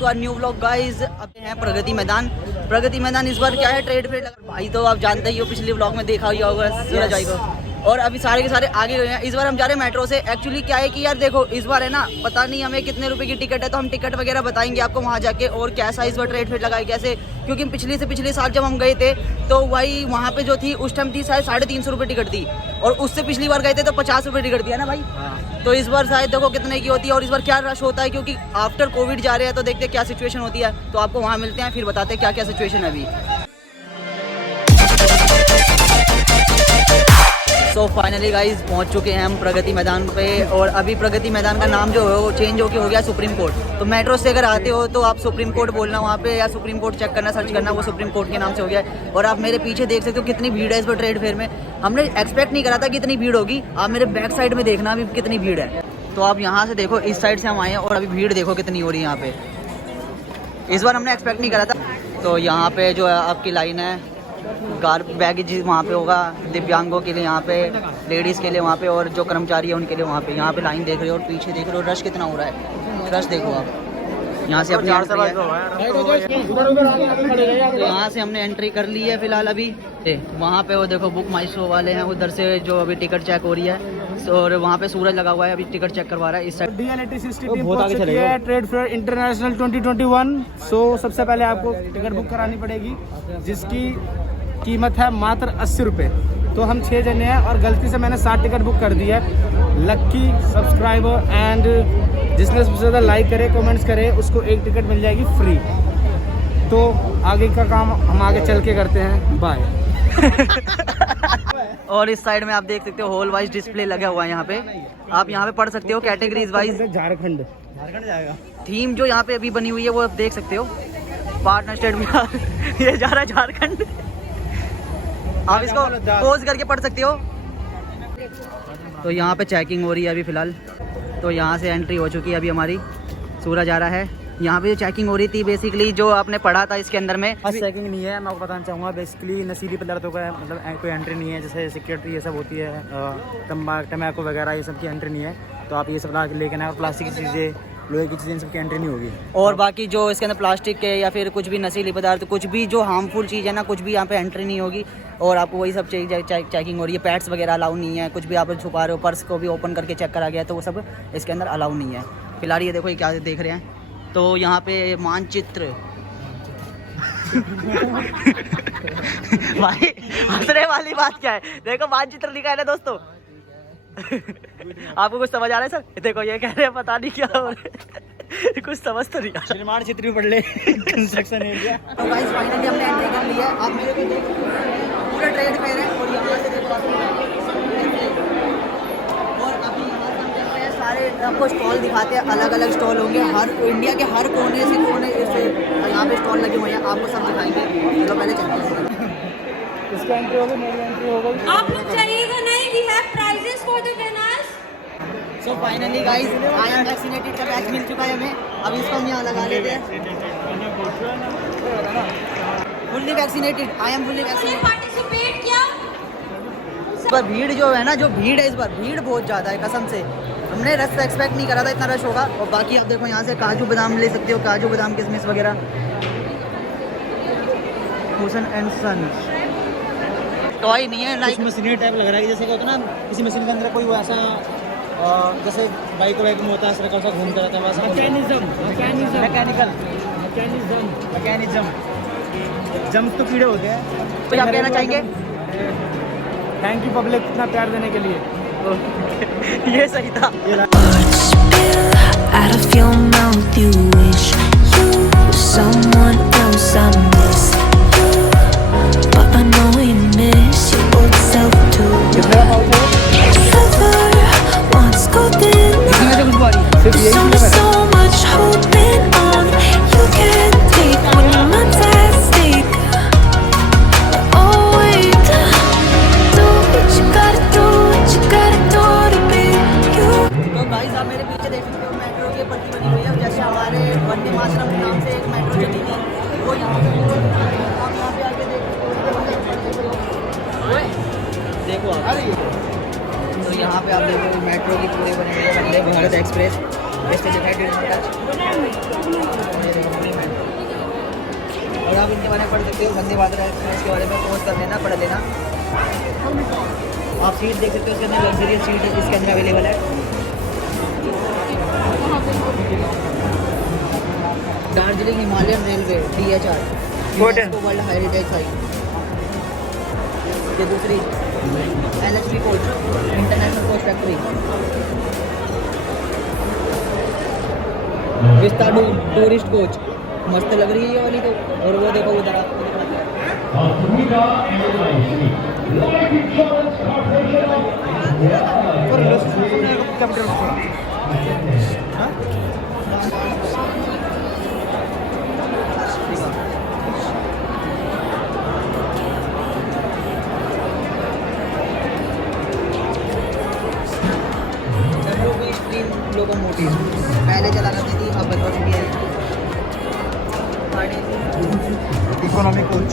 To our new vlog guys. अब हैं प्रगति मैदान। प्रगति मैदान इस बार क्या है, ट्रेड फेयर लगा भाई, तो आप जानते ही हो, पिछले व्लॉग में देखा ही होगा सूरज भाई को। और अभी सारे के सारे आगे गए हैं। इस बार हम जा रहे हैं मेट्रो से। एक्चुअली क्या है कि यार देखो, इस बार है ना, पता नहीं हमें कितने रुपए की टिकट है, तो हम टिकट वगैरह बताएंगे आपको वहाँ जाके, और कैसा इस बार ट्रेड फेयर लगा है कैसे। क्योंकि पिछले से पिछले साल जब हम गए थे तो वही वहाँ पे जो थी उस टाइम थी शायद 350 रुपये टिकट थी, और उससे पिछली बार गए थे तो 50 रुपये टिकट थी, है ना भाई। तो इस बार शायद देखो कितने की होती है, और इस बार क्या रश होता है, क्योंकि आफ्टर कोविड जा रहे हैं, तो देखते हैं क्या सिचुएशन होती है। तो आपको वहाँ मिलते हैं, फिर बताते हैं क्या क्या सिचुएशन है अभी। सो फाइनली गाइज पहुंच चुके हैं हम प्रगति मैदान पे, और अभी प्रगति मैदान का नाम जो है वो चेंज होके हो गया सुप्रीम कोर्ट। तो मेट्रो से अगर आते हो तो आप सुप्रीम कोर्ट बोलना वहाँ पे, या सुप्रीम कोर्ट चेक करना, सर्च करना, वो सुप्रीम कोर्ट के नाम से हो गया है। और आप मेरे पीछे देख सकते हो कितनी भीड़ है इस पर ट्रेड फेयर में। हमने एक्सपेक्ट नहीं करा था कि इतनी भीड़ होगी। आप मेरे बैक साइड में देखना अभी कितनी भीड़ है। तो आप यहाँ से देखो, इस साइड से हम आए हैं और अभी भीड़ देखो कितनी हो रही है यहाँ पे। इस बार हमने एक्सपेक्ट नहीं करा था। तो यहाँ पे जो है आपकी लाइन है, कार बैगेज वहाँ पे होगा, दिव्यांगों के लिए यहाँ पे, लेडीज़ के लिए वहाँ पे, और जो कर्मचारी है उनके लिए वहाँ पे। यहाँ पे लाइन देख रहे हो और पीछे देख रहे हो रश कितना हो रहा है। रश देखो आप, यहाँ से अपनी एंट्री है। तो यहाँ से हमने एंट्री कर ली है फिलहाल अभी। वहाँ पे वो देखो बुक माई शो वाले हैं, उधर से जो अभी टिकट चेक हो रही है, और वहाँ पे सूरज लगा हुआ है, अभी टिकट चेक करवा रहा है। इस साइड ट्रेड फेयर इंटरनेशनल 2021। सो सबसे पहले आपको टिकट बुक करानी पड़ेगी, जिसकी कीमत है मात्र 80 रुपये। तो हम 6 जने हैं और गलती से मैंने 60 टिकट बुक कर दी है। लक्की सब्सक्राइबर एंड जिसने सबसे ज़्यादा लाइक करे, कमेंट्स करे, उसको एक टिकट मिल जाएगी फ्री। तो आगे का काम हम आगे चल के करते हैं। बाय। और इस साइड में आप देख सकते हो होल वाइज डिस्प्ले लगा हुआ है यहाँ पे। आप यहाँ पे पढ़ सकते हो कैटेगरीज वाइज। झारखंड जाएगा। थीम जो यहाँ पे अभी बनी हुई है वो आप देख सकते हो। पार्टनर स्टेट बिहार ये जा रहा है झारखंड। आप इसको पोज करके पढ़ सकते हो। तो यहाँ पे चेकिंग हो रही है अभी फ़िलहाल। तो यहाँ से एंट्री हो चुकी है अभी हमारी। सूरज आ रहा है। यहाँ पे जो चेकिंग हो रही थी बेसिकली जो आपने पढ़ा था इसके अंदर में, चेकिंग नहीं है। मैं आपको बताना चाहूँगा, बेसिकली नशीली पदार्थों का मतलब कोई एंट्री नहीं है। जैसे सिक्योरिटी ये सब होती है, टमाको वगैरह ये सब की एंट्री नहीं है। तो आप ये सब ला लेके ना, और प्लास्टिक की चीज़ें, लोहे की चीज़ें, इन सब की एंट्री नहीं होगी। और बाकी जो इसके अंदर प्लास्टिक के या फिर कुछ भी नशीली पदार्थ, कुछ भी जो हार्मफुल चीज़ है ना, कुछ भी यहाँ पे एंट्री नहीं होगी। और आपको वही सब चेकिंग हो रही है। पैड्स वगैरह अलाउ नहीं है, कुछ भी आप छुपा रहे हो, पर्स को भी ओपन करके चेक करा गया, तो वो सब इसके अंदर अलाउ नहीं है। फिलहाल ये देखो ये क्या देख रहे हैं, तो यहाँ पे मानचित्र भाई हंसने वाली बात क्या है, देखो मानचित्र लिखा है ना दोस्तों। आपको कुछ समझ आ रहा है सर? देखो ये कह रहे हैं पता नहीं क्या हो रहा है। कुछ समझ तो नहीं आ रहा। निर्माण क्षेत्र भी पढ़ ले, कंस्ट्रक्शन एरिया। तो गाइस फाइनली हमने एंट्री कर लिया है। आप मेरे को देखो पूरा ट्रेड फेयर है, और यहाँ से देखो और अभी यहाँ से हम देख रहे हैं सारे आपको स्टॉल दिखाते हैं। अलग अलग स्टॉल होंगे, हर इंडिया के हर कोने से कोने से यहाँ पे स्टॉल लगे हुए हैं, आपको सब दिखाएंगे। चलो पहले चलते हैं। इसका एंट्री हो गई, मेरी एंट्री हो गई। आप लोग चाहिएगा नहीं, we have prizes for the winners. So finally guys I am vaccinated का बैच मिल चुका है हमें। अब इसको हम यहाँ लगा लेते हैं। Fully vaccinated, I am fully vaccinated. Participate किया। इस बार भीड़ जो है ना, जो भीड़ है इस बार भीड़ बहुत ज़्यादा है कसम से। हमने रश एक्सपेक्ट नहीं करा था इतना रश होगा। और बाकी आप देखो यहाँ से काजू बादाम ले सकते हो, काजू बादाम किशमिश वगैरह। हुसैन एंड सन्स टॉय नहीं है, कुछ मशीनरी टाइप लग रहा है, जैसे कि होता है ना किसी मशीन के अंदर कोई वो ऐसा जैसे बाइक में होता है, सरकार सा घूमता रहता है वैसा। मैकेनिज्म जम्प तो कीड़े होते हैं। तो आप कहना चाहेंगे थैंक यू पब्लिक इतना प्यार देने के लिए। ये सही था। Out of your mouth, you wish you were someone else. I miss you, but I know we miss your old self too. Silver once golden. There's only so much holding on. You can take when you're fantastic. Oh wait, do what you gotta do, what you gotta do to be you. तो guys आप मेरे पीछे देख सकते हो metro की पट्टी बनी हुई है। जैसे हमारे वंदे मातरम के नाम से एक मेट्रो चली थी, वो यहाँ पे आप यहाँ पे आके देखो आप। तो यहाँ पे आप देखो मेट्रो की पूरे बने हुए वंदे भारत एक्सप्रेस। इस पे लिखा है डिड नॉट टच। और आप इनके बारे में पढ़ सकते हो, वंदे भारत एक्सप्रेस के बारे में पोस्ट कर लेना, पढ़ लेना। आप सीट देख सकते हो, उसके अंदर लग्जरियस सीट इसके अंदर अवेलेबल है। Darjeeling Himalayan railway DHR UNESCO world heritage site. ये दूसरी LHV coach international coach factory. Vista tourist coach मस्त लग रही है ये वाली तो। और वो देखो उधर आपको दिख लोकोमोटिव पहले चला करती थी, अब बंद हो चुकी है। Economic coach.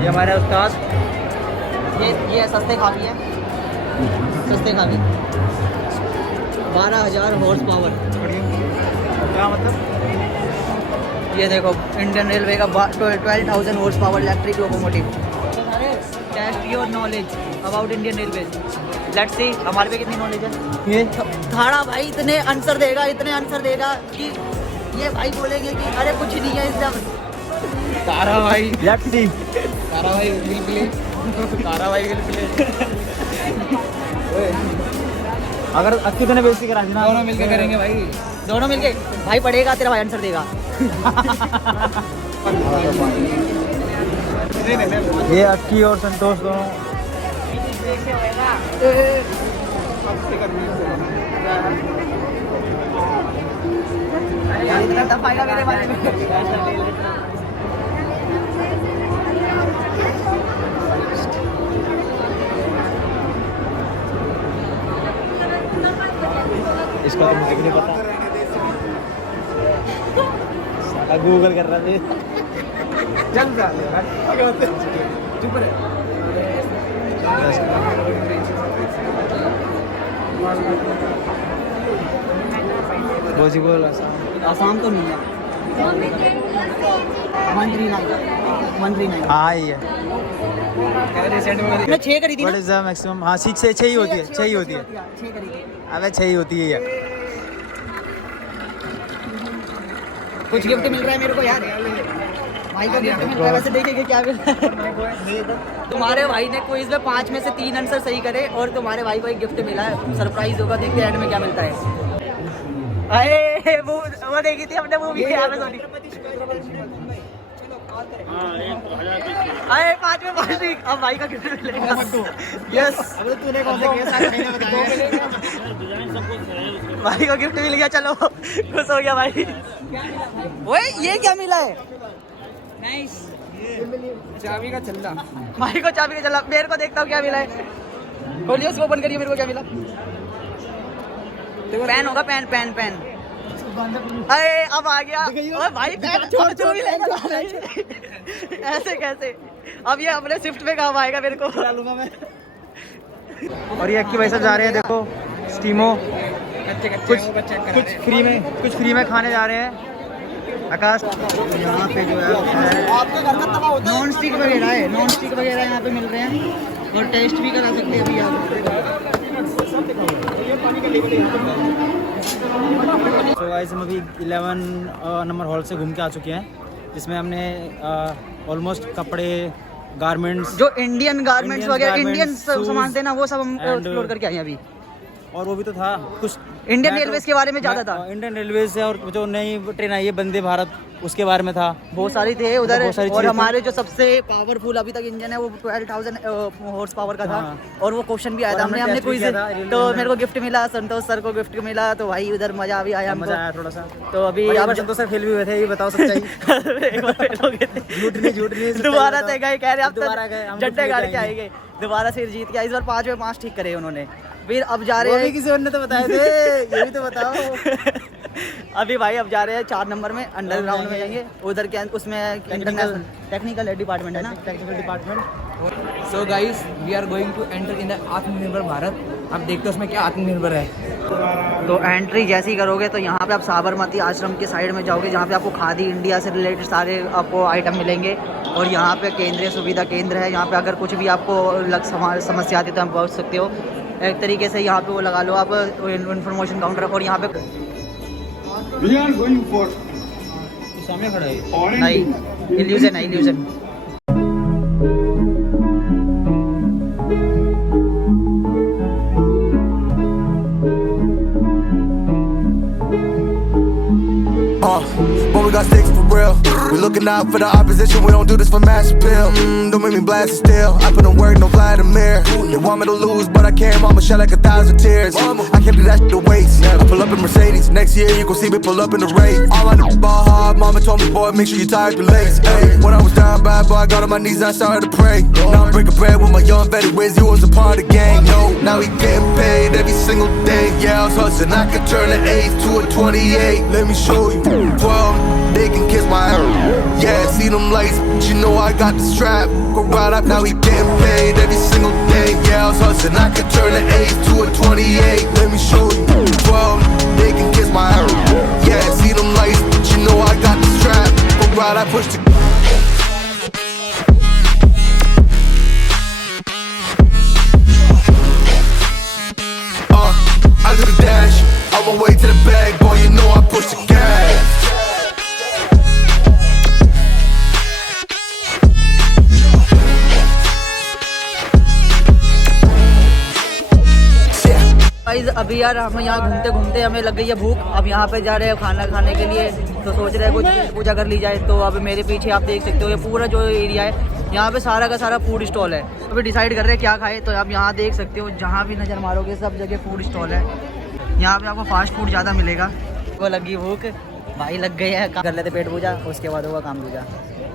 ये हमारे उस्ताद। ये सस्ते खावी है, सस्ते खावी। 12,000 हॉर्स पावर। क्या मतलब? ये देखो इंडियन रेलवे का 12,000 horse power electric locomotive. Test your knowledge about Indian railway. Let's see हमारे पे कितनी नॉलेज है। ये थाड़ा भाई इतने आंसर देगा, इतने आंसर देगा कि ये भाई बोलेंगे कि अरे कुछ नहीं है इसमें। तारा भाई लेट्स सी। तारा भाई विल प्ले, तारा भाई विल प्ले। अगर 80 तूने बेइज्जती करा दी ना, दोनों मिलके करेंगे भाई, दोनों मिलके। भाई पढ़ेगा तेरा भाई आंसर देगा। ये अक्की और संतोष दोनों। इतना टफ आएगा मेरे बारे में। इसका तो मुझे भी नहीं पता। साला गूगल कर रहा था। चल चुप रहे। आसाम तो नहीं है। 139। हाँ ही है। मैंने 6 करी थी What ना। is the maximum? हाँ 6 ही होती है, 6 ही होती है। 6 करी थी। अबे 6 ही होती है ये। कुछ गिफ्ट मिल रहा है मेरे को यार। भाई को गिफ्ट मिल रहा है, वैसे देखेंगे क्या मिल रहा है। तुम्हारे भाई ने क्विज में 5 में से 3 आंसर सही करे और तुम्हारे भाई को एक गिफ्ट मिला है। सरप्राइज होगा, देखते हैं एंड में क्या मिलता है। अरे वो देखी थी हमने मूवी के अरे 5 में 5 ठीक। अब भाई का गिफ्ट मिलेगा। यस तूने कौन से भाई को गिफ्ट मिल गया। चलो खुश हो गया भाई। ओए ये क्या मिला है? चाबी का चल्ला। भाई को चाबी का चला। मेरे को देखता हूँ क्या मिला है। खोलिए उसको, ओपन करिए। मेरे को क्या मिला? पेन होगा, पेन पेन पेन। अरे अब आ गया। ओए भाई पेन छोड़ भी लेगा। ऐसे कैसे? अब ये अपने शिफ्ट पे काम आएगा मेरे को। और ये अक्की भाई साहब जा रहे हैं, देखो स्टीमो। कुछ फ्री में खाने जा रहे हैं। आकाश यहाँ पे जो है नॉन स्टिक वगैरह है, नॉन स्टिक वगैरह यहाँ पे मिल रहे हैं और टेस्ट भी करा सकते हैं अभी आप। तो गाइस हम अभी 11 नंबर हॉल से घूम के आ चुके हैं, जिसमें हमने ऑलमोस्ट कपड़े, गारमेंट्स, जो इंडियन गारमेंट्स वगैरह, इंडियन garments, सामान थे ना, वो सब हम and- एक्सप्लोर करके आए हैं अभी। और वो भी तो था कुछ इंडियन रेलवेज के बारे में ज़्यादा था। इंडियन रेलवेज से, और जो नई ट्रेन आई है वंदे भारत, उसके बारे में था। बहुत सारी थे उधर। बहुत सारी और चीज़ें हमारे जो सबसे पावरफुल अभी तक इंजन है वो 12,000 हॉर्स पावर का था। हाँ। और वो क्वेश्चन भी आया और था, हमने हमने test भी क्विज किया था, रेलवे तो में। मेरे को गिफ्ट मिला, संतोष सर को गिफ्ट मिला, तो भाई उधर मजा भी आया मजा आया हमको। थोड़ा सा। तो अभी और आप संतोष सर फेल भी हुए थे, ये बताओ सच्चाई। झूठ नहीं सच्चाई दोबारा बताओ। से गए, कह रहे अब दोबारा गए, हम झंडे तो गाड़ के जाएंगे। आएंगे। दोबारा से जीत गया। इस बार 5 में 5 ठीक करे उन्होंने। फिर अब जा रहे वो भी हैं किसी और ने तो बताए थे, ये भी तो बताओ। अभी भाई अब जा रहे हैं 4 नंबर में, अंडरग्राउंड में जाएंगे। उधर क्या उसमें इंटरनेशनल टेक्निकल डिपार्टमेंट है ना, technical department. So guys we are going to enter in the Aatmanirbhar Bharat. अब देखते हैं उसमें क्या आत्मनिर्भर है। तो एंट्री जैसी करोगे तो यहाँ पे आप साबरमती आश्रम के साइड में जाओगे, जहाँ पे आपको खादी इंडिया से रिलेटेड सारे आपको आइटम मिलेंगे। और यहाँ पे केंद्रीय सुविधा केंद्र है, यहाँ पे अगर कुछ भी आपको समस्या आती है तो आप पहुँच सकते हो। एक तरीके से यहाँ पे वो लगा लो आप इन्फॉर्मेशन काउंटर। और यहाँ पे सामने खड़ा है नहीं, इल्यूजन है, illusion. When we got sticks for real, we looking out for the opposition. We don't do this for mass appeal. Don't make me blast it still. I put in work, no Vladimir. They want me to lose, but I can't. Mama shed like 1,000 tears. I can't do that shit to waste. I pull up in Mercedes. Next year you gon' see me pull up in the race. All I know ball hard. Mama told me, boy, make sure you tie up your legs. Hey, when I was down bad, boy, I got on my knees and I started to pray. Now I'm breaking bread with my young Betty Wiz. You was a part of the gang. No, now he getting paid every single day. Yeah, I was hustling. I could turn an 8 to a 28. Let me show you. 12, they can kiss my ass. Yeah, see them lights, but you know I got the strap. Go right up, now he getting paid every single day. Yeah, I was hustling, I could turn an 8 to a 28. Let me show you. 12, they can kiss my ass. Yeah, see them lights, but you know I got the strap. Go right, I push the. I do the dash, on my way to the bag, boy, you know I push the gas. Guys अभी यार हम यहाँ घूमते घूमते हमें लग गई है भूख। अब यहाँ पे जा रहे हैं खाना खाने के लिए, तो सोच रहे हैं कुछ पूजा कर ली जाए। तो अब मेरे पीछे आप देख सकते हो ये पूरा जो एरिया है, यहाँ पे सारा का सारा फूड स्टॉल है। अभी डिसाइड कर रहे हैं क्या खाए। तो आप यहाँ देख सकते हो, जहाँ भी नज़र मारोगे सब जगह फूड स्टॉल है। यहाँ पे आपको फास्ट फूड ज़्यादा मिलेगा। वो लगी भूख, भाई लग गई है। कर लेते पेट पूजा, उसके बाद होगा काम दूजा।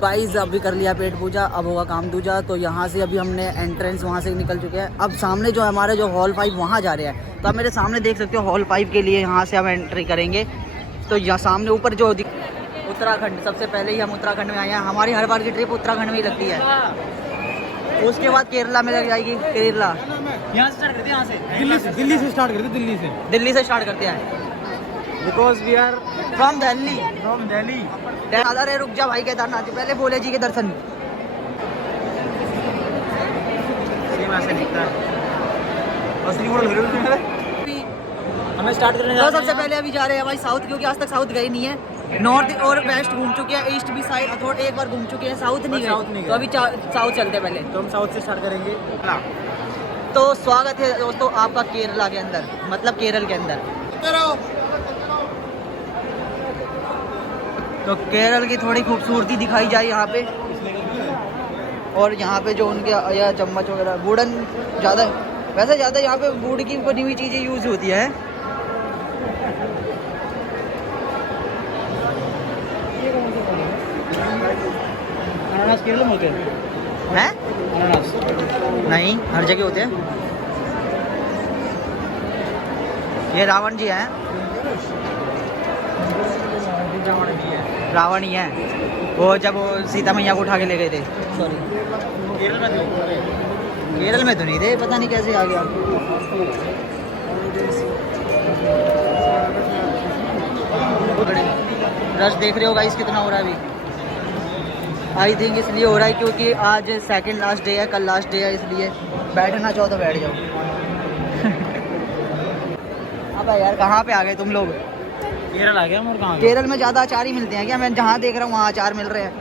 गाइस अभी कर लिया पेट पूजा, अब होगा काम दूजा। तो यहाँ से अभी हमने एंट्रेंस वहाँ से निकल चुके हैं। अब सामने जो हमारे जो हॉल 5 वहाँ जा रहे हैं। तो आप मेरे सामने देख सकते हो हॉल 5 के लिए यहाँ से हम एंट्री करेंगे। तो यहाँ सामने ऊपर जो उत्तराखंड, सबसे पहले ही हम उत्तराखंड में आए हैं। हमारी हर बार की ट्रिप उत्तराखंड में ही लगती है। उसके बाद केरला में लग जाएगी। केरला यहाँ से स्टार्ट करते हैं, यहाँ से दिल्ली से स्टार्ट करते, दिल्ली से स्टार्ट करते हैं। Because we are from Delhi. Delhi. अरे रुक जा भाई, केदारनाथ पहले भोले जी के दर्शन। हमें स्टार्ट करने तो सबसे पहले अभी जा रहे हैं भाई साउथ, क्योंकि आज तक साउथ गए नहीं है। नॉर्थ और वेस्ट घूम चुके हैं, ईस्ट भी साइड थोड़ा एक बार घूम चुके हैं, साउथ नहीं गए। तो अभी साउथ चलते हैं पहले। तो हम साउथ से स्टार्ट करेंगे। तो स्वागत है दोस्तों आपका केरला के अंदर, मतलब केरल के अंदर। तो केरल की थोड़ी खूबसूरती दिखाई जाए यहाँ पे। और यहाँ पे जो उनके या चम्मच वगैरह वुडन ज़्यादा, वैसे ज़्यादा यहाँ पे वुड की बनी हुई चीज़ें यूज़ होती हैं। अनानास केरल में होते हैं? अनानास नहीं, हर जगह होते हैं। ये रावण जी हैं, रावण ही है वो, जब वो सीता मैया को उठा के ले गए थे। सॉरी, केरल में तो नहीं थे, पता नहीं कैसे आ गया। रश देख रहे हो गाइस कितना हो रहा है अभी। आई थिंक इसलिए हो रहा है क्योंकि आज सेकंड लास्ट डे है, कल लास्ट डे है, इसलिए बैठना चाहो तो बैठ जाओ। अब यार कहाँ पे आ गए तुम लोग? केरल आ गया हम। और कहाँ? केरल में ज़्यादा अचार ही मिलते हैं क्या? मैं जहाँ देख रहा हूँ वहाँ अचार मिल रहे हैं।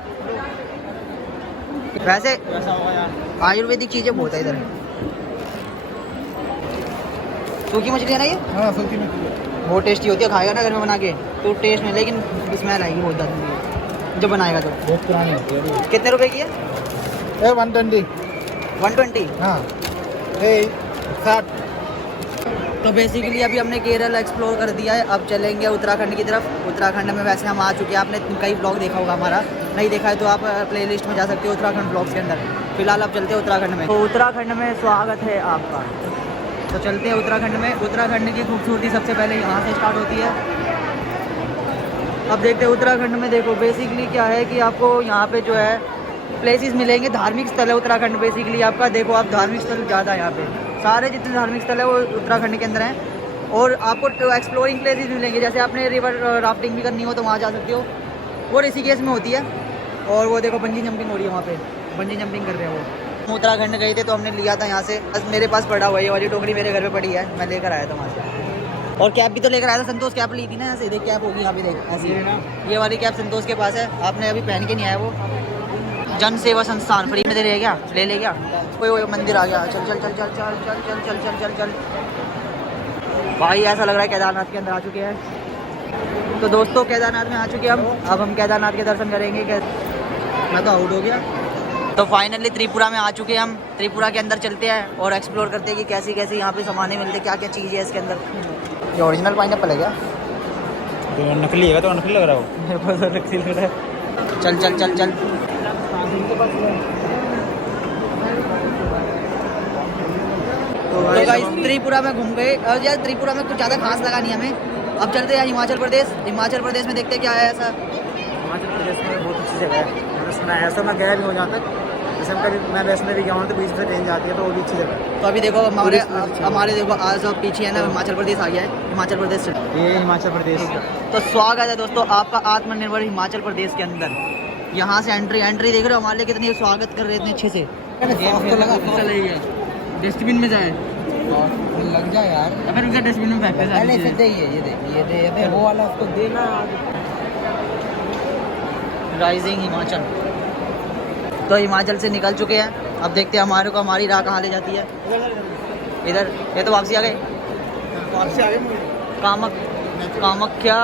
वैसे आयुर्वेदिक चीज़ें बहुत है इधर। सूखी मछली है ना ये? हाँ, सूखी मछली बहुत टेस्टी होती है, खाएगा ना घर में बना के तो टेस्ट में, लेकिन स्मेल आएगी बहुत ज़्यादा जब बनाएगा तो। बहुत पुरानी होती है। कितने रुपए की है? 120। 120? हाँ, 60। तो बेसिकली अभी हमने केरल एक्सप्लोर कर दिया है। अब चलेंगे उत्तराखंड की तरफ। उत्तराखंड में वैसे हम आ चुके हैं, आपने कई ब्लॉग देखा होगा हमारा, नहीं देखा है तो आप प्लेलिस्ट में जा सकते हो उत्तराखंड ब्लॉग्स के अंदर। फिलहाल आप चलते हैं उत्तराखंड में। तो उत्तराखंड में स्वागत है आपका। तो चलते हैं उत्तराखंड में। उत्तराखंड की खूबसूरती सबसे पहले यहाँ से स्टार्ट होती है। अब देखते हैं उत्तराखंड में। देखो बेसिकली क्या है कि आपको यहाँ पे जो है प्लेसेस मिलेंगे, धार्मिक स्थल है उत्तराखंड बेसिकली आपका। देखो आप धार्मिक स्थल ज़्यादा है यहाँ पे, सारे जितने धार्मिक स्थल है वो उत्तराखंड के अंदर हैं। और आपको एक्सप्लोरिंग प्लेसेस मिलेंगे, जैसे आपने रिवर राफ्टिंग भी करनी हो तो वहाँ जा सकते हो, वो ऋषिकेश में होती है। और वो देखो बंजी जंपिंग हो रही है वहाँ पे, बंजी जंपिंग कर रहे हैं वो। हम उत्तराखंड गए थे तो हमने लिया था यहाँ से, बस मेरे पास पड़ा हुआ है, ये वाली टोकरी मेरे घर पे पड़ी है, मैं लेकर आया था वहाँ से। और कैप भी तो लेकर आया था, संतोष कैप ली थी ना यहाँ से, देख कैप होगी यहाँ पे, देख ऐसी ये वाली कैप संतोष के पास है, आपने अभी पहन के नहीं आया। वो जन सेवा संस्थान फ्री में दे रहे क्या, ले ले क्या? कोई मंदिर आ गया, चल चल चल चल चल चल चल चल चल चल चल भाई, ऐसा लग रहा है केदारनाथ के अंदर आ चुके हैं। तो दोस्तों केदारनाथ में आ चुके हैं हम, अब हम केदारनाथ के दर्शन करेंगे। मैं तो आउट हो गया। तो फाइनली त्रिपुरा में आ चुके हैं हम, त्रिपुरा के अंदर चलते हैं और एक्सप्लोर करते हैं कि कैसी कैसी यहाँ पे सामानें मिलते हैं, क्या क्या चीज़ है इसके अंदर। ये ओरिजिनल पाइनएप्पल है क्या? तो नकली है, तो नकली लग रहा है मेरे को तो नकली लग रहा है। चल चल चल चल तो गाइस त्रिपुरा में घूम गए। और यार त्रिपुरा में कुछ ज़्यादा खास लगा नहीं हमें। अब चलते हैं हिमाचल प्रदेश। हिमाचल प्रदेश में देखते क्या है ऐसा। हिमाचल प्रदेश में बहुत अच्छी जगह है, मैंने सुना है, ऐसा मैं गया भी हो जहाँ तक। जैसे हम कभी मैं वैष्णो भी गया हूँ तो बीच से ट्रेन जाती है, तो वो भी अच्छी जगह है। तो अभी देखो हमारे देखो आज अब पीछे है ना, हिमाचल प्रदेश आ गया है। हिमाचल प्रदेश से ये हिमाचल प्रदेश तो स्वागत है दोस्तों आपका आत्मनिर्भर हिमाचल प्रदेश के अंदर। यहाँ से एंट्री देख रहे हो, हमारे कितनी स्वागत कर रहे हैं इतने अच्छे से। डस्टबिन में जाए लग जाए यार, फिर उनका डस्टबिन में फेंकते पहले से दे, ये दे वो वाला उसको देना। राइजिंग हिमाचल। तो हिमाचल से निकल चुके हैं, अब देखते हैं हमारे को हमारी राह कहाँ ले जाती है। इधर ये तो वापसी आ गए, वापसी आ गए। कामाख्या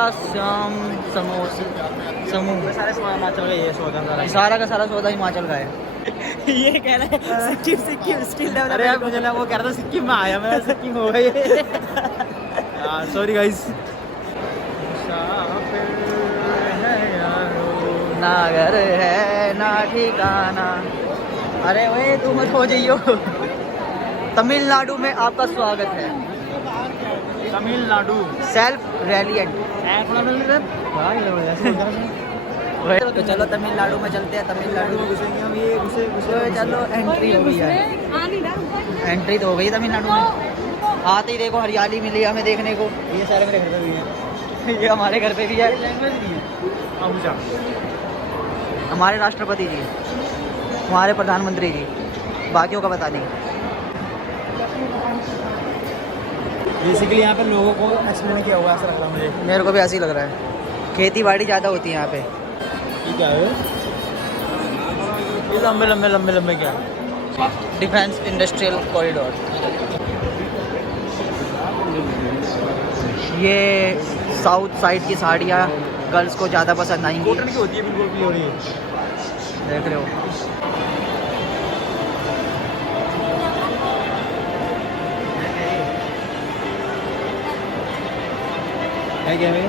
समूह सारे हिमाचल का ये सौदा सारा का सारा सौदा हिमाचल का है। ये कह रहा है सिक्किम स्किल डेवलप। अरे यार मुझे ना वो कह रहा था सिक्किम में आया, मैं सिक्किम हो गई यार, सॉरी गाइस। ना घर है ना ठिकाना। अरे ओए तुम मत हो जाइयो। तमिलनाडु में आपका स्वागत है। तमिलनाडु सेल्फ रेलिएंट। तो चलो तमिलनाडु में चलते हैं। तमिलनाडु चलो एंट्री हो गई है, एंट्री तो हो गई तमिलनाडु में। आते ही देखो हरियाली मिली हमें देखने को। ये सारे मेरे घर पे भी है, ये हमारे घर पे भी है। लैंग्वेज नहीं है। अबूजा हमारे राष्ट्रपति जी, हमारे प्रधानमंत्री जी, बाकियों का पता नहीं। बेसिकली यहाँ पे लोगों को एक्सप्लेन किया हुआ ऐसा लग रहा है मुझे। मेरे को भी ऐसे ही लग रहा है, खेती बाड़ी ज़्यादा होती है यहाँ पे। ये क्या है? ये लंबे लंबे लंबे लंबे क्या? Defence industrial corridor. ये साउथ साइड की साड़ियाँ गर्ल्स को ज़्यादा पसंद आएंगी। कॉटन की होती है, बिल्कुल भी हो रही है, देख रहे हो। है क्या है?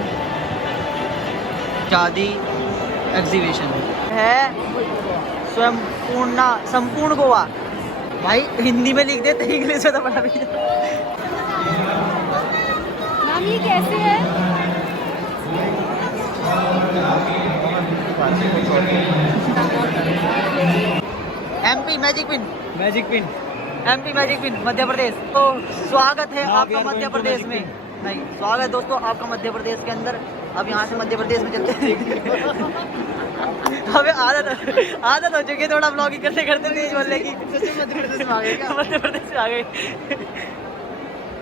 शादी एग्जीबिशन है संपूर्ण गोवा। भाई हिंदी में लिख देते, इंग्लिश में तो पढ़ा भी। मैम ये कैसे है? MP magic pin, magic pin, MP magic pin Madhya Pradesh. तो स्वागत है Now आपका we are Madhya going to Pradesh Magic में। नहीं, स्वागत है दोस्तों आपका मध्य प्रदेश के अंदर। अब यहाँ से मध्य प्रदेश में चलते हैं। हमें आदत हो चुकी है थोड़ा ब्लॉगिंग करते करते तेज बोलने की। मध्य प्रदेश में आ गए क्या? मध्य प्रदेश में आ गए। ये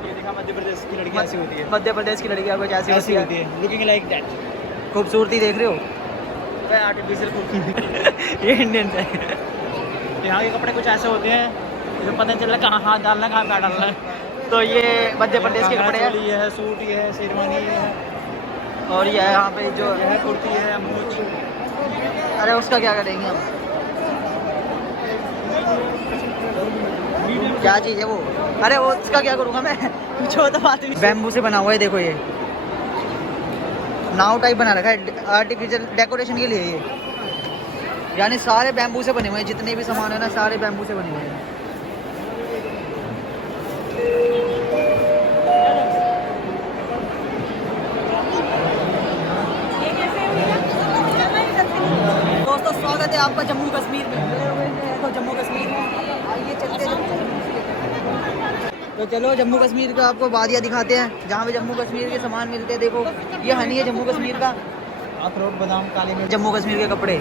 देखा मध्य प्रदेश की लड़की ऐसी होती है, मध्य प्रदेश की लड़कियाँ कुछ ऐसी ऐसी होती है। है, लुकिंग लाइक दैट। खूबसूरती देख रहे हो, आर्टिफिशियल खूबसूरती। ये इंडियन है। यहाँ के कपड़े कुछ ऐसे होते हैं जो पता चल रहा है कहाँ हाथ डालना है, कहाँ पैर डालना है। तो ये मध्य प्रदेश के कपड़े हैं। ये है सूट, ये है शेरवानी, ये है, और ये यहाँ पे जो ये है कुर्ती, है मूछ। अरे उसका क्या करेंगे हम, क्या चीज़ है वो? अरे वो उसका क्या करूँगा मैं? जो तो बात बैम्बू से बना हुआ है। देखो ये नाव टाइप बना रखा है आर्टिफिशियल डेकोरेशन के लिए। ये यानी सारे बैम्बू से बने हुए हैं, जितने भी सामान है ना सारे बैम्बू से बने हुए हैं। दोस्तों स्वागत है आपका जम्मू कश्मीर में। तो चलो जम्मू कश्मीर का आपको वादियाँ दिखाते हैं, जहाँ पे जम्मू कश्मीर के सामान मिलते हैं। देखो ये हनी है जम्मू कश्मीर का, अखरोट बादाम काले मिर्च। जम्मू कश्मीर के कपड़े,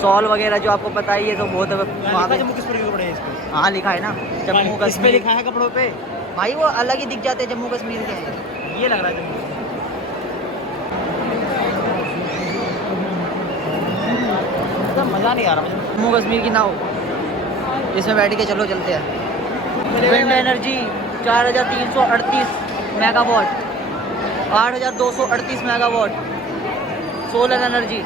शॉल वगैरह जो आपको पता ही है, तो बहुत वहाँ पे जम्मू कश्मीर के कपड़े हैं इसको। हाँ लिखा है ना जम्मू इसमें कश्मीर लिखा है कपड़ों पे, भाई, वो अलग ही दिख जाते हैं जम्मू कश्मीर के। ये लग रहा है जम्मू कश्मीर। मजा नहीं आ रहा मुझे। जम्मू कश्मीर की नाव, इसमें बैठ के चलो चलते हैं। Wind energy 4338 megawatt, 8238 megawatt solar energy.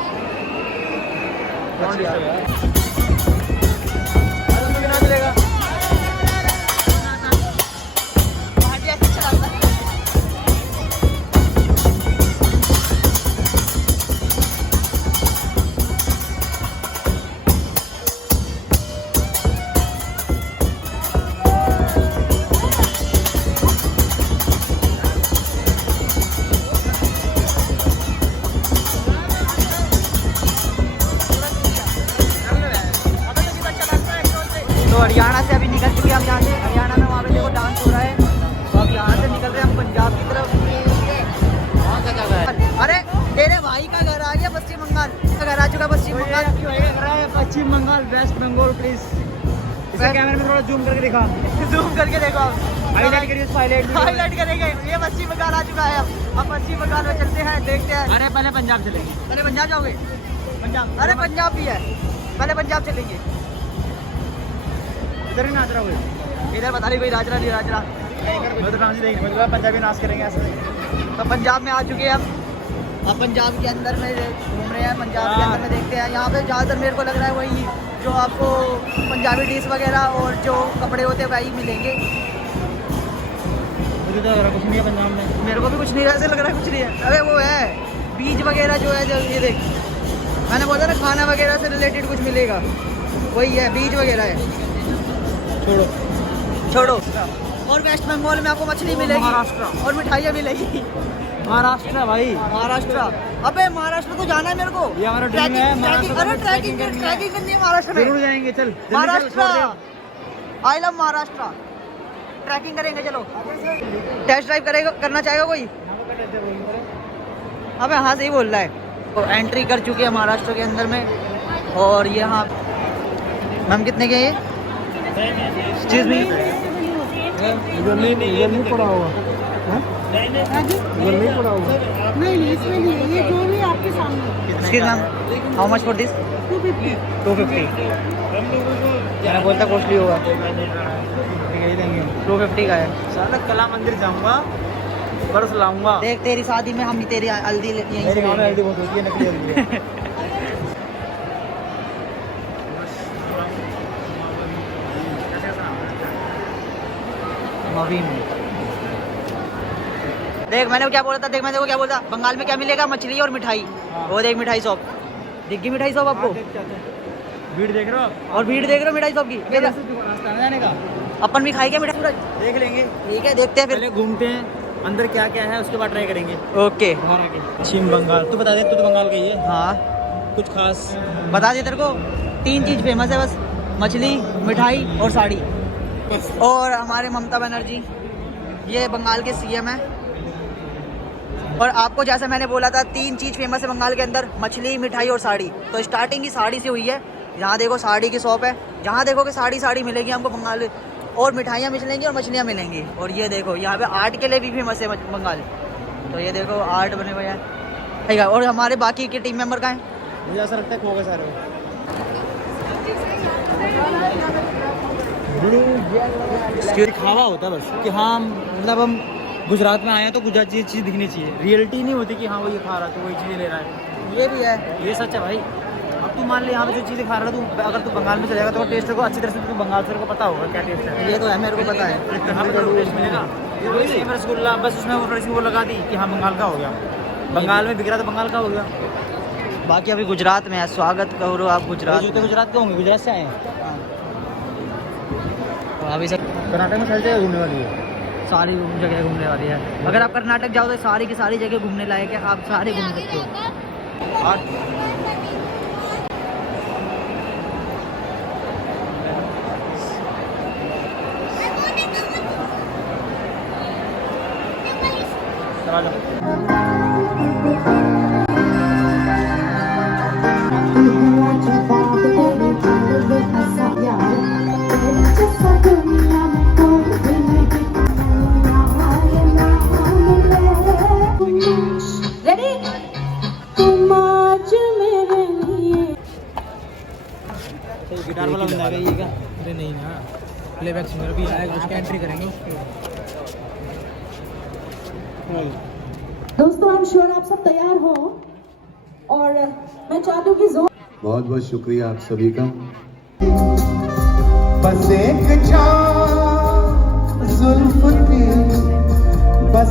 तो हरियाणा से अभी निकल चुके हैं हम यहाँ से। हरियाणा में वहाँ पे देखो डांस हो रहा है, तो अब यहाँ से निकल रहे हैं हम पंजाब की तरफ। अरे तेरे भाई का घर आ गया पश्चिम बंगाल का घर आ चुका पश्चिम बंगाल। पश्चिम बंगाल, वेस्ट बंगाल। प्लीज इसे कैमरे में थोड़ा जूम करके दिखा, जूम करके देखो आप, हाईलाइट करिए, हाईलाइट करेंगे। ये पश्चिम बंगाल आ चुका है। अब पश्चिम बंगाल में चलते हैं, देखते हैं। अरे पहले पंजाब चलेंगे। पहले पंजाब जाओगे? पंजाब, अरे पंजाब भी है, पहले पंजाब चलेंगे। इधर ही नाच रहा हूँ, इधर बता रही कोई राजरा नहीं राजरा। मैं तो डांस ही देखेंगे, मतलब पंजाबी नाच करेंगे ऐसे। तो पंजाब में आ चुके हैं हम। अब पंजाब के अंदर में घूम रहे हैं, पंजाब के अंदर में देखते हैं। यहाँ पे ज़्यादातर मेरे को लग रहा है वही जो आपको पंजाबी डिश वगैरह और जो कपड़े होते हैं वही मिलेंगे। मुझे तो लग रहा कुछ नहीं है पंजाब में। मेरे को भी कुछ नहीं ऐसे लग रहा है, कुछ नहीं है। अरे वो है बीज वगैरह जो है, जो ये देख, मैंने बोला ना खाना वगैरह से रिलेटेड कुछ मिलेगा, वही है, बीज वगैरह है। छोड़ो। और वेस्ट बंगाल में आपको मछली मिलेगी, महाराष्ट्र और मिठाइयाँ मिलेगी। महाराष्ट्र भाई, महाराष्ट्र, अबे महाराष्ट्र तो जाना है मेरे को। ये हमारा ड्रीम है, महाराष्ट्र अरे में ट्रैकिंग करनी है महाराष्ट्र में। जरूर जाएंगे। चल Maharashtra, I love Maharashtra. Trekking करेंगे, चलो। टेस्ट ड्राइव करेगा, करना चाहेगा कोई? अबे हाँ सही बोल रहा है। तो एंट्री कर चुके हैं महाराष्ट्र के अंदर में। और यहाँ मैम कितने के हैं ये? एक्सक्यूज मी, नहीं पड़ा होगा, नहीं पड़ा होगा। नहीं इसमें नहीं है, ये जो भी आपके सामने। Excuse ma'am, how much for this? 250। मैंने बोलता कॉस्टली होगा। 250 का है। साला कला मंदिर जाऊंगा, पर्स लाऊंगा। देख तेरी शादी में हम तेरी हल्दी यहीं से मेरे गाँव में लेंगे। हल्दी बहुत होती है, नकली हल्दी है। देख मैंने क्या बोला था, देख मैंने वो क्या बोला था, बंगाल में क्या मिलेगा? मछली और मिठाई। वो देख मिठाई शॉप दिख गई, मिठाई शॉप आपको। भीड़ देख रहे हो आप? और भीड़ देख रहे हो मिठाई शॉप की। ये रास्ता है जाने का, अपन भी खाएंगे मिठाई सूरज, देख लेंगे। ठीक है देखते हैं पहले फिर। घूमते हैं अंदर क्या क्या है, उसके बाद ट्राई करेंगे। ओके बाहर आके। पश्चिम बंगाल, तू बता दे, तू तो बंगाल का ही है। हाँ कुछ खास बता दे तेरे को। 3 चीज़ फेमस है बस, मछली, मिठाई और साड़ी। और हमारे ममता बनर्जी, ये बंगाल के सीएम है। और आपको जैसा मैंने बोला था 3 चीज़ फेमस है बंगाल के अंदर, मछली, मिठाई और साड़ी। तो स्टार्टिंग ही साड़ी से हुई है। यहाँ देखो साड़ी की शॉप है, जहाँ देखो कि साड़ी मिलेगी हमको बंगाल, और मिठाइयाँ मिलेंगी और मछलियाँ मिलेंगी। और ये देखो यहाँ पे आर्ट के लिए भी फेमस है बंगाल। तो ये देखो आर्ट बने हुए हैं, ठीक है। और हमारे बाकी के टीम मेंबर कहाँ हैं? मुझे ऐसा लगता है खो गए सारे। दिखावा होता है बस कि हाँ, मतलब हम गुजरात में आए हैं तो गुजराती चीज़ दिखनी चाहिए। रियलिटी नहीं होती कि हाँ वो ये खा रहा है तो वही चीज़ें ले रहा है। ये भी है, ये सच है भाई। अब तू मान ले यहाँ पे जो चीज़ें खा रहा है, तू अगर तू बंगाल में चलेगा तो टेस्ट को अच्छी तरह से तू बंगाल से को पता होगा क्या टेस्ट है। ये तो है, मेरे को पता है। यहाँ पे टेस्ट मिलेगा। ये वही सेम रसगुल्ला, बस उसमें वो थोड़ी सी वो लगा दी कि हाँ बंगाल का हो गया। बंगाल में बिक रहा तो बंगाल का हो गया। बाकी अभी गुजरात में है, स्वागत करो आप गुजरात में। गुजरात के होंगे, गुजरात से आए हैं। तो अभी से कर्नाटक में सारी जगह घूमने वाली है, सारी जगह घूमने वाली है। अगर आप कर्नाटक जाओ तो सारी की सारी जगह घूमने लायक है, आप सारे घूम सकते हो। आ जाओ। रेडी तुम आज मेरे लिए गिटार वाला बंदा है ये क्या? अरे नहीं ना, प्लेबैक सिंगर भी आएगा, उसकी एंट्री करेंगे उसकी। दोस्तों आई एम श्योर आप सब तैयार हो और मैं चाहती हूँ कि जोर बहुत बहुत शुक्रिया आप सभी का। बस एक जुल्फ की बस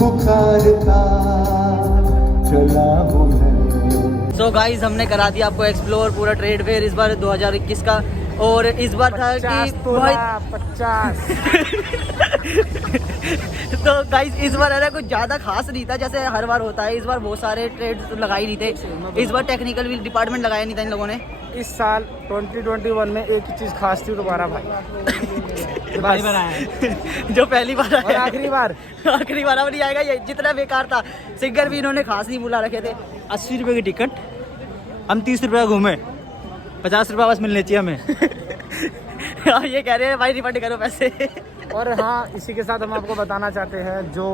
पुकारता चला हूँ मैं। सो गाइज हमने करा दिया आपको एक्सप्लोर पूरा ट्रेड फेयर इस बार 2021 का। और इस बार था कि 50 तो गाइज इस बार है ना कुछ ज़्यादा खास नहीं था जैसे हर बार होता है। इस बार बहुत सारे ट्रेड लगाए नहीं थे, इस बार टेक्निकल डिपार्टमेंट लगाया नहीं था इन लोगों ने। इस साल 2021 में एक ही चीज खास थी, तुम्हारा भाई बार आया जो पहली बार और आया आखिरी बार आखिरी बार अब नहीं आएगा। ये जितना बेकार था, सिंगर भी इन्होंने खास नहीं बुला रखे थे। 80 रुपए की टिकट, हम 30 रुपए घूमे, 50 रुपए बस मिलने चाहिए हमें। ये कह रहे हैं भाई रिफंड करो पैसे। और हाँ, इसी के साथ हम आपको बताना चाहते हैं जो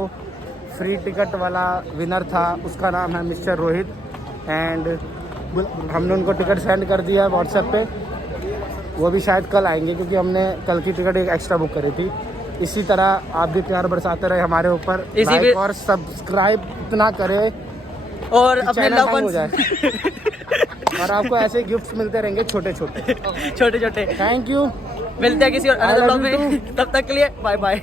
फ्री टिकट वाला विनर था उसका नाम है मिस्टर रोहित, एंड हमने उनको टिकट सेंड कर दिया है व्हाट्सएप पे। वो भी शायद कल आएंगे क्योंकि हमने कल की टिकट एक एक्स्ट्रा बुक करी थी। इसी तरह आप भी प्यार बरसाते रहे हमारे ऊपर, लाइक और सब्सक्राइब इतना करें और कि अपने चैनल लव हैंग हो वंस जाए। और आपको ऐसे गिफ्ट्स मिलते रहेंगे छोटे छोटे। छोटे छोटे। थैंक यू, मिलते हैं किसी और I another love blog you में, तब तक के लिए बाय बाय।